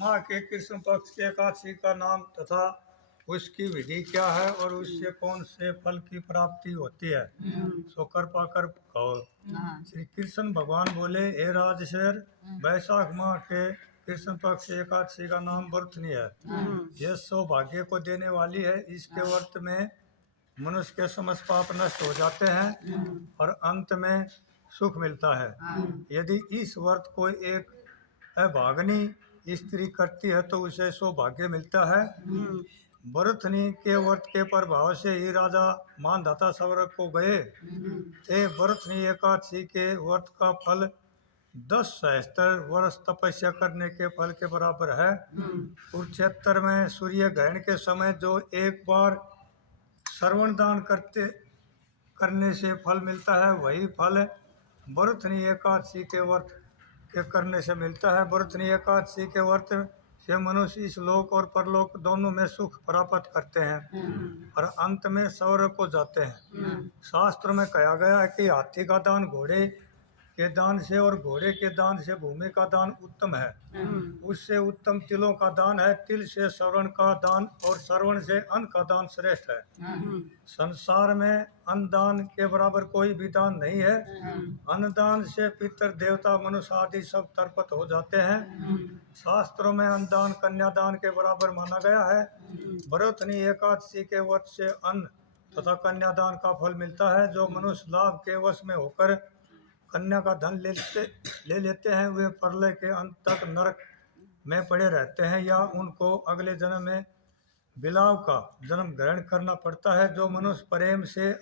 माह के कृष्ण पक्ष के एकादशी का नाम तथा उसकी विधि क्या है और उससे कौन से फल की प्राप्ति होती है, सो कर पाकर कहो। श्री कृष्ण भगवान बोले, हे राजशेर, वैशाख माह के कृष्ण पक्ष एकादशी का नाम बरथनी है। यह सौभाग्य को देने वाली है। इसके व्रत में मनुष्य के समस्त पाप नष्ट हो जाते हैं और अंत में सुख मिलता है। यदि इस व्रत को एक अभागनी स्त्री करती है तो उसे सौभाग्य मिलता है। भरतनी के व्रत के प्रभाव से ही राजा मानधाता स्वर्ग को गए थे। भरतनी एकादशी के व्रत का फल 10 सहस्त्र वर्ष तपस्या करने के फल के बराबर है। कुरुक्षेत्र में सूर्य ग्रहण के समय जो एक बार श्रवण दान करने से फल मिलता है, वही फल भरतनी एकादशी के व्रत के करने से मिलता है। भरतनी एकादशी के व्रत से मनुष्य इस लोक और परलोक दोनों में सुख प्राप्त करते हैं और अंत में स्वर्ग को जाते हैं। शास्त्र में कहा गया है कि हाथी का दान घोड़े के दान से और घोड़े के दान से भूमि का दान उत्तम है। उससे उत्तम तिलों का दान है। तिल से श्रवण का दान और श्रवण से अन्न का दान श्रेष्ठ है। संसार में अन्न दान के बराबर कोई भी दान नहीं है। अन्न दान से पितर देवता मनुष्य आदि सब तरपत हो जाते हैं। शास्त्रों में अन्न दान कन्यादान के बराबर माना गया है। भरतनी एकादशी के व्रत से अन्न तथा कन्यादान का फल मिलता है। जो मनुष्य लाभ के वश में होकर कन्या का धन ले लेते हैं, वे प्रलय के अंत तक नरक में पड़े रहते हैं या उनको अगले जन्म में बिलाव का जन्म ग्रहण करना पड़ता है। जो मनुष्य प्रेम से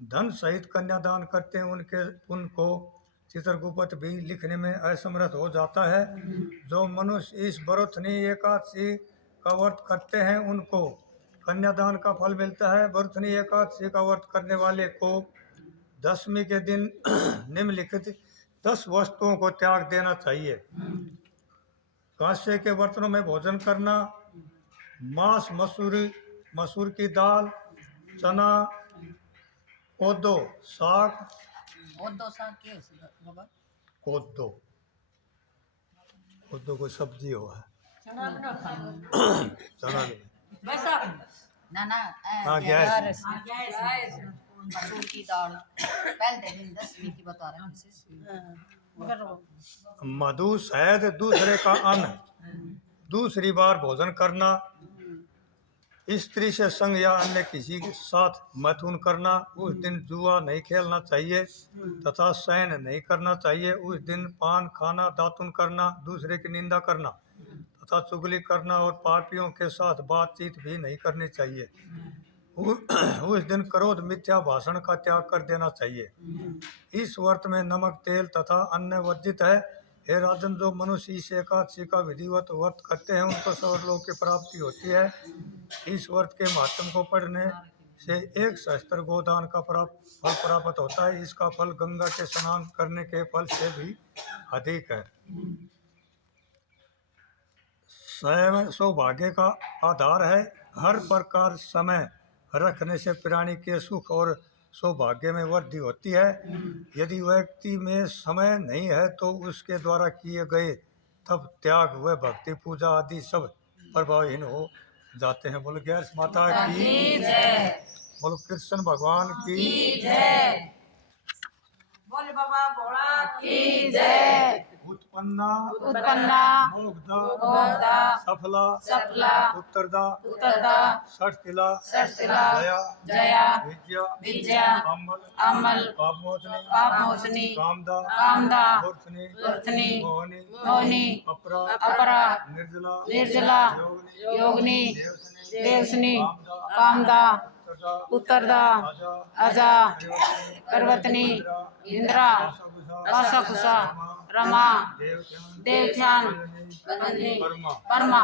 धन सहित कन्यादान करते हैं, उनको चित्रगुप्त भी लिखने में असमर्थ हो जाता है। जो मनुष्य इस भरतनी एकादशी का व्रत करते हैं, उनको कन्यादान का फल मिलता है। भरतनी एकादशी का व्रत करने वाले को दशमी के दिन निम्नलिखित 10 वस्तुओं को त्याग देना चाहिए। कांसे के बर्तनों में भोजन करना, मांस, मसूर की दाल, चना, कोदो साग, कोदो कोई सब्जी हो है, चना हाँ गैस, मसूर की दाल पहले दिन 10वीं की बता रहे मधु शहद दूसरे का अन्न, दूसरी बार भोजन करना, स्त्री से संग या अन्य किसी के साथ मैथुन करना, उस दिन जुआ नहीं खेलना चाहिए तथा शयन नहीं करना चाहिए। उस दिन पान खाना, दातुन करना, दूसरे की निंदा करना तथा चुगली करना और पापियों के साथ बातचीत भी नहीं करनी चाहिए। उस दिन क्रोध, मिथ्या भाषण का त्याग कर देना चाहिए। इस व्रत में नमक, तेल तथा अन्न वर्जित है। हे राजन, जो मनुष्य इस एकादशी का विधिवत व्रत करते हैं, उनको स्वर्गलोक की प्राप्ति होती है। इस व्रत के महात्म को पढ़ने से 1 सहस्त्र गोदान का फल प्राप्त होता है। इसका फल गंगा के स्नान करने के फल से भी अधिक है। स्वयं सौभाग्य का आधार है। हर प्रकार समय रखने से प्राणी के सुख और सौभाग्य में वृद्धि होती है। यदि व्यक्ति में समय नहीं है तो उसके द्वारा किए गए तब त्याग व भक्ति पूजा आदि सब प्रभावहीन हो जाते हैं। बोलो गैस माता की जय, बोलो कृष्ण भगवान की जय, बोले बाबा भोला की जय। उत्पन्ना मोक्षदा सफला उत्तरदा षटतिला जया विद्या अमल पापमोचनी कामदा मूर्धनि मोहिनी अपरा निर्जला योगिनी देवसनी कामदा उत्तरदा अजा पर्वतनी इंद्रा आशाकुशा रमा देवख्यान परमा।